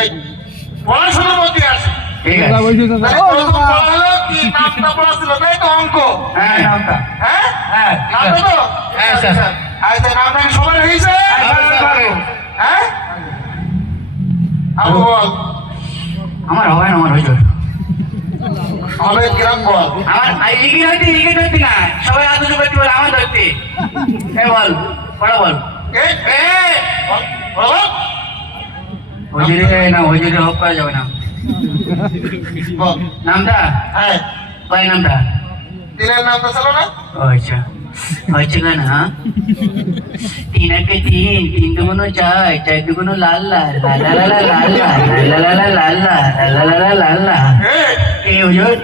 এই পড়াশোনার মধ্যে আছে। ঠিক আছে কি নামটা পড়াছিল তাই তো অঙ্ক? হ্যাঁ নামটা হ্যাঁ হ্যাঁ নামটা তো? হ্যাঁ স্যার আচ্ছা নামটা কি সবার হয়েছে? হ্যাঁ আবু বল। আমার হবে না, আমার হয়েছে আমাদের গ্রাম বল। আমার লিখে ধরতি না, সবাই আদর করতে বলে আমার ধরতে। এ বল পড়া বল। এ বল হুজুরে না, হুজুরে হোক করা যাবে না। বল। নামটা হ্যাঁ কয় নামটা? দিনের নামটা ছিল না? ও আচ্ছা হয়েছে কেন? হ্যাঁ তিন একে তিন, তিন দুগুণ চার, চার দুগুণ লাল লাল লাল লাল লাল লাল লাল লাল লাল লাল লাল লাল। এই হুজুর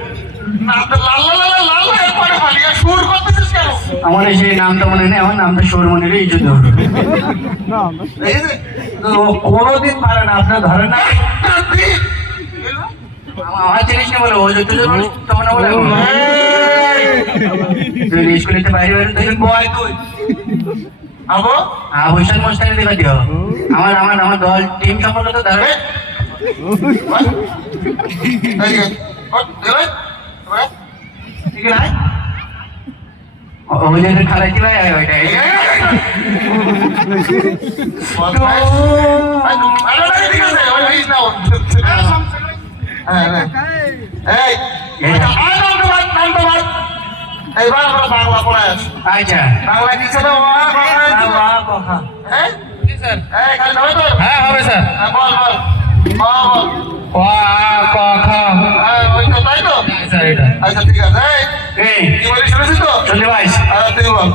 নামটা লাল লাল লাল লাল লাল পরে পালিয়ে সুর করতেছিস কেন? আমার সেই নামটা মনে নেই, আমার নামটা সুর মনে নেই, এই জন্য কোনোদিন পারে না, আপনার ধরে না। আমার জিনিস না বলে হুজুর তুই তোমার না বলে তুই স্কুলেতে বাইরে বাইরে তুই বয় তুই আবো হোসেন মোস্তানি দেখা দিও। আমার আমার আমার দল টিম সম্পর্কে তো ধরে ঠিক আছে ওই খালাই দিবে ওইটাই এইবার আমরা বাংলা পড়ায় আসি। আচ্ছা বাংলা কি ছিল? হ্যাঁ হবে স্যার। বল বল বল ক খ ওই তো তাই তো? স্যার এটা আচ্ছা ঠিক আছে। এই কি বলি শুনেছিস তো? শুনতে পাইস? তুই বল।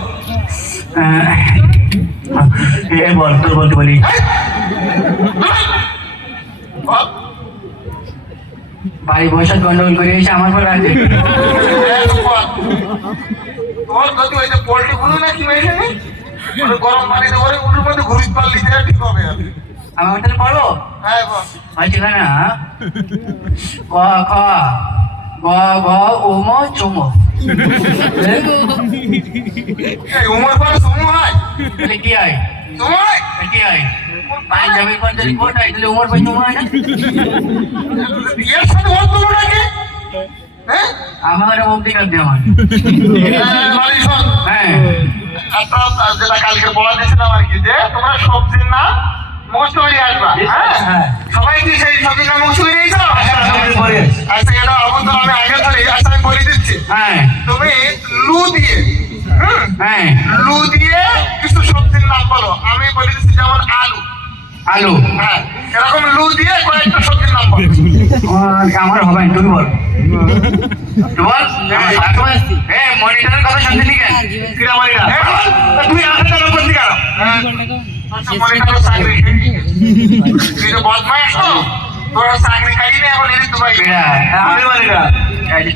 এ বল তোর বলতে বলি। বল বাড়ি বসে গন্ডগোল করে এসে আমার পর আছে। তোর যদি ওই যে পোল্ট্রি গুলো না কি হয়েছে গরম পানিতে করে উঠুর মধ্যে ঘুরিস পারলি ঠিক হবে। আমি ওটা পড়ো। হ্যাঁ বল। হয়েছে না ক খ গ ঘ উম চুম। উমর পরে সুমু হয়? তাহলে কি হয়? সুমু হয়? কি হয়? পাঞ্জাবি পাঞ্জাবি কোট হয়, তাহলে উমর ভাই চুম হয় না? এর সাথে ওর তুলো নাকি? হ্যাঁ আমার মুক্তি কাটতে আমার। বাড়ি শোন। হ্যাঁ একটা যেটা কালকে বলা দিয়েছিলাম আর কি, যে তোমরা সবজির নাম মুখস্থ করে আসবা। হ্যাঁ সবাই কি সেই সবজির নাম মুখস্থ করে নিয়েছো? আচ্ছা এটা অবশ্য আমি আগে ধরে আচ্ছা আমি বলে দিচ্ছি। হ্যাঁ তুমি লু দিয়ে হ্যাঁ লু দিয়ে কিছু সবজির নাম বলো। আমি বলে দিচ্ছি যেমন আলু। আলু হ্যাঁ এরকম লু দিয়ে কয়েকটা সবজির নাম বলো। আমার হবে না, তুমি বল। মনিটরের কথা শুনতে নি কেন? কিরা মনিটা তুই আসতে কেন করছি কেন? মনিটারও চাকরি তুই তো বদমাইশ তো, তোর চাকরি খাই না এখন এনে দুবাই। আমি মনিটা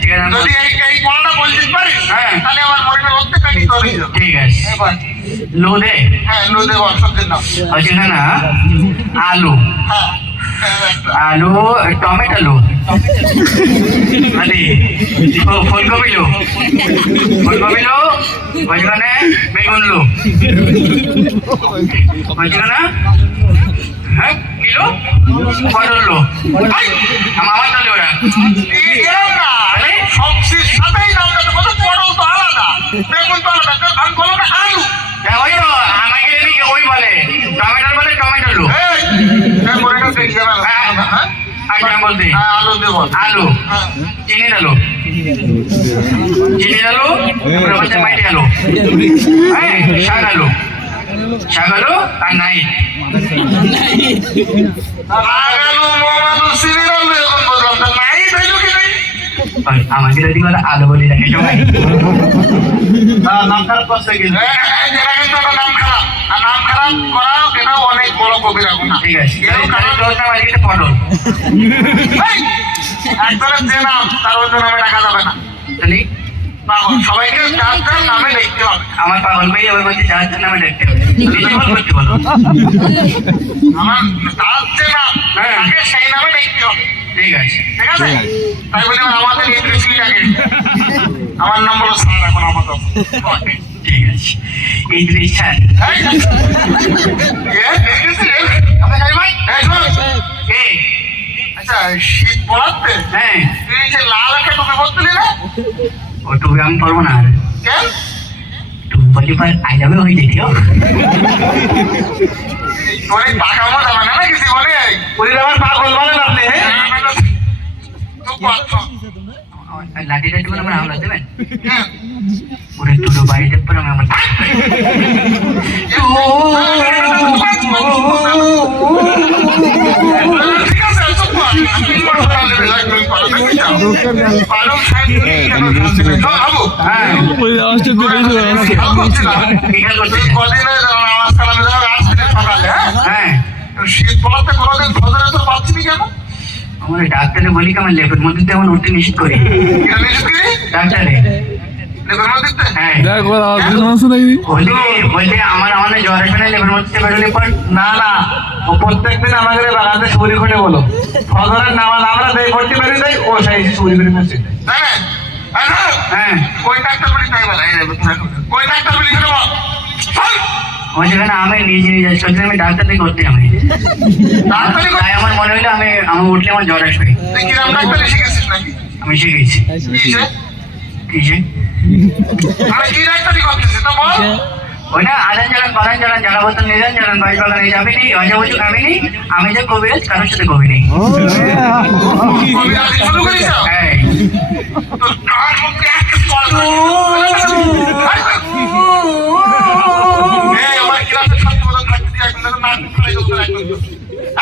ঠিক আছে যদি এই কোনটা বলতে পারিস তাহলে আমার মনিটার প্রত্যেক কাটি তোর হয়ে যাবে। ঠিক আছে লো দে। হ্যাঁ লু দে বল সবজির নাম। হচ্ছে না আলু হ্যাঁ আলু টমেটো লো ফুলকপি লো ফুলকপি লো ওইখানে বেগুন লো ওইখানে হ্যাঁ কিলো পটল লো আমার তাহলে ওরা সবজির সাথেই নামটা তো বলো। পটল তো আলাদা, বেগুন তো আলাদা, আমি বলো না আলু। ওই তো আমাকে ওই বলে টমেটো বলে টমেটো লো। মনিটার দেখি যাবে। আচ্ছা বলতে আলু দেব। আলু চিনি ডালো চিনি ডালো মাইটি আলু হ্যাঁ শাক আলু শাক আলু আর নাই আলু মোমালু সিরিয়াল আলু এখন বললাম না নাই ভেজু কি নাই? আমাকে যদি করে আলু বলি দেখে সবাই নাম খারাপ করছে কি? যেটা কিন্তু একটা নাম খারাপ, আর নাম খারাপ করা এটাও অনেক বড় কবিরা গুনাহ। ঠিক আছে পটল একজনের যে নাম তার অন্য নামে ডাকা যাবে না। তাহলে সবাইকে যার যার নামে লিখতে হবে। আমার পাগল ভাই আবার বলছে যার জন্য নামে দেখতে হবে করতে বলো। আমার তার যে নাম তাকে সেই নামে লিখতে হবে। ঠিক আছে ঠিক আছে তাই বলে আমাদের ইংলিশটাকে আমার নাম বলো স্যার এখন আপাতত। ঠিক আছে ইংলিশ স্যার এই আচ্ছা শীত পড়াতে হ্যাঁ তুই যে লাল একটা টুপি পরতেলি না ও টুপি আমি পরবো না আর কেন টুপি পরলে পর আই লাভ ইউ হয়ে যেত তোর এই পাকা মজা মানে না কিছু বলে ওই আমার পাগল বলেন আপনি তুই কত লাঠিটা একটু আমার হামলা দেবেন ওরে দুটো বাড়িতে পর আমি আমার ঠিক আছে চুপ কর আবু হ্যাঁ বিকাল করতেছে কদিনে নামাজ কালামে যাও আসতে সকালে হ্যাঁ শীত পড়াতে কোনোদিন ফজরে তো পাচ্ছিনি কেন আমার ডাক্তারে বলি কি আমার লেপের মধ্যে তেমন উঠতে নিষেধ করি এটা নিশ্চিত করি ডাক্তারে লেবের মধ্যে দিতে হ্যাঁ বলি বলতে আমার আমাদের জ্বর আসবে না লেপের মধ্যে বেরোলে পর না না ও প্রত্যেকদিন আমাদের বাগানে সুরি খুঁটে বলো ফজরের নামাজ আমরা দেই ভর্তি বেরি দেই ও সেই সুরি বেরি মেসে দেয় তাই না হ্যাঁ কোই ডাক্তার বলি তাই বলে কোই ডাক্তার বলি কেন বল ওই যেখানে আমি নিজে নিজে করতে আমি ডাক্তারই করতে আমি ডাক্তারি তাই আমার মনে হলো আমি উঠলে আমার জ্বর আসবে তুই কিরম ডাক্তারি শিখেছিস নাকি আমি শিখেছি কিসে কিসে আমরা কি ডাক্তারি করতেছিস তো বল ওই না আদান জ্বালান করান জ্বালান জ্বালা বোতল নিয়ে যান বাড়ি বাগানে যাবে নি অজা বছর খাবি নি আমি যে কবিরাজ কারোর সাথে কবি নেই কবিরাজি শুরু করিস হ্যাঁ তোর কান মুখে একটা চল এই আমার ক্লাসে ছাত্র বলে থাকতে দিয়ে একদম নাক ফেলে দেবো তোর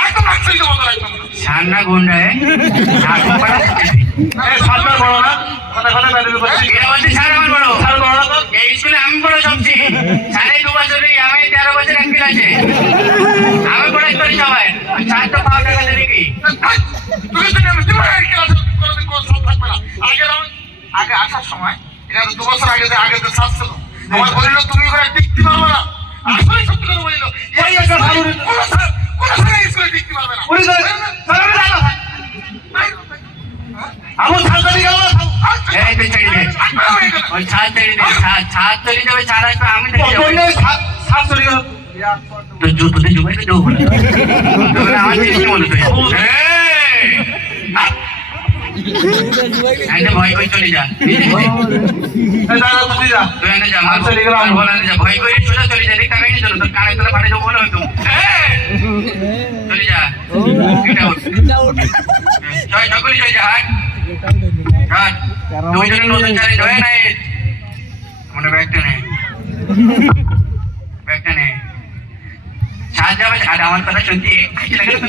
একদম নাক ফেলে দেবো তোর একদম সান্না গুন্ডা সাতবার বড় না কথা কথা দাঁড়িয়ে বলছি এটা বলছে স্যার আমার বড় স্যার বড় না তো এই স্কুলে আমি বড় সবচেয়ে সাড়ে 2 বছরই আমি 13 বছর এক ক্লাসে আমি পড়াই করি সবাই স্যার তো পাও টাকা দেবে কি তুই তো আমি তোমার ক্লাসে কোনোদিন কোন সব থাকবে না আগে আসার সময় এটা 2 বছর আগে যে ছাত্র ছিল আমার বলিল তুমি করে টিকতে পারবে না আসলে সত্যি করে বলিল এই একটা ভালো কোন স্যার স্কুলে টিকতে পারবে না পুরি স্যার স্যার আমি জানো আমু ছাত্রী গেল এই তো ছেড়ে দে ওই ছাদ ছেড়ে দে ছাদ তৈরি যাবে ছাদ আসবে আমি দেখে যাবো বললে ছাত্রী গেল তো জুতোতে জুবাই তো দেবো না আমার জিনিস মনে তো একটা ভয় করে চলে যা দাদা তুমি যা তুই এনে যা মার চলে গেলাম। বলে যা ভয় করে সোজা চলে যা দেখ টাকা নিয়ে চলো তোর কানে তোলা ফাটে যাবো বলে হয়তো চলে যা এটা ওঠ জয় সকলে জয় যা হাট হাট দুইজনে নতুন চ্যালেঞ্জ হয় না মনে ব্যাগটা নেই সাজ যাবে আর আমার কথা শুনতে খুশি লাগে তো